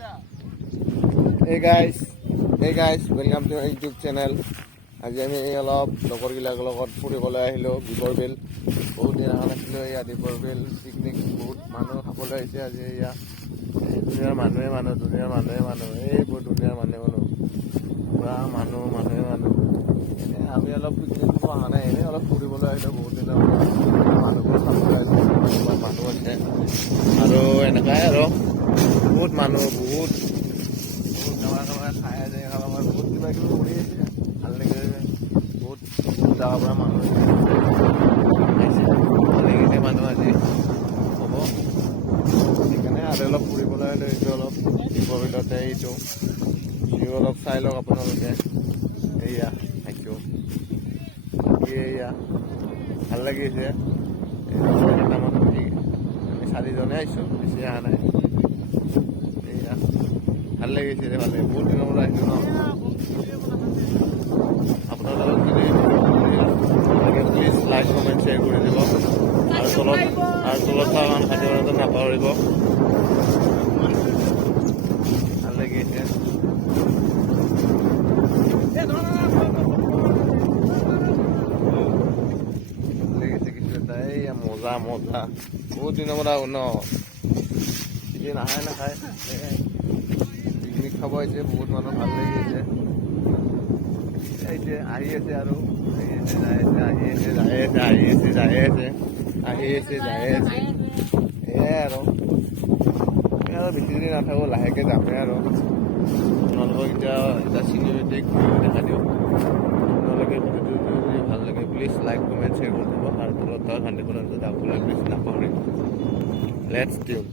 Hey guys, welcome to my YouTube channel. আজি আমি অলপ লগৰবিলাকৰ লগত ফুৰিবলৈ আহিলোঁ দীপৰ বিল। বহুত দিন অহা নাছিলোঁ এয়া দীপৰ বিল পিকনিক। বহুত মানুহ খাবলৈ আহিছে আজি এয়া। দুনিয়াৰ মানুহে মানুহ এইবোৰ দুনিয়াৰ মানুহ পুৰা মানুহে এনেই আমি অলপ পিকনিক খাব অহা নাই, এনেই অলপ ফুৰিবলৈ আহিলোঁ। বহুত দিনৰ মানুহবোৰ খাবলৈ আহিছোঁ, মানুহ আছে আৰু এনেকুৱাই আৰু বহুত মানুহ বহুত কাৰোবাৰ খাই আছে, কাৰোবাৰ বহুত কিবা কিবি কৰি আছে। ভাল লাগে, বহুত জাগাৰ পৰা মানুহ আহিছে, ভাল লাগিছে মানুহ আজি হ'ব। সেইকাৰণে আৰু অলপ ফুৰিবলৈ আহিলোঁ। এইটো অলপ দীপৰ বিলতে এইটো ভিউ অলপ চাই লওক আপোনালোকে। এয়া আহিছোঁ, এয়া ভাল লাগিছে। কেইটামান আমি 4জনে আহিছোঁ, বেছি অহা নাই। এয়া ভাল লাগিছে, ভাল লাগে। বহুত দিনৰ পৰা আহিছোঁ ন। আপোনালোকক যদি প্লিজ লাইক কমেণ্ট শ্বেয়াৰ কৰি দিব আৰু তলত কাৰণ খাদ্য নাপাহৰিব। ভাল লাগিছে। এইয়া মজা বহুত দিনৰ পৰা ন এদিন নাখায় পিকনিক খাব আহিছে। বহুত মানুহ ভাল লাগিছে। আহি আছে আৰু আহি আছে যাই আছে। এয়াই আৰু বেছি দেৰি নাথাকোঁ, লাহেকৈ যামেই আৰু আপোনালোকক এতিয়া চিনেমেটিক দেখা দিওঁ। আপোনালোকে ভিডিঅ'টো যদি ভাল লাগে প্লিজ লাইক কমেণ্ট শ্বেয়াৰ কৰি দিব আৰু তলত ঘণ্টি প্লিজ নাপাহৰিব। Let's tune.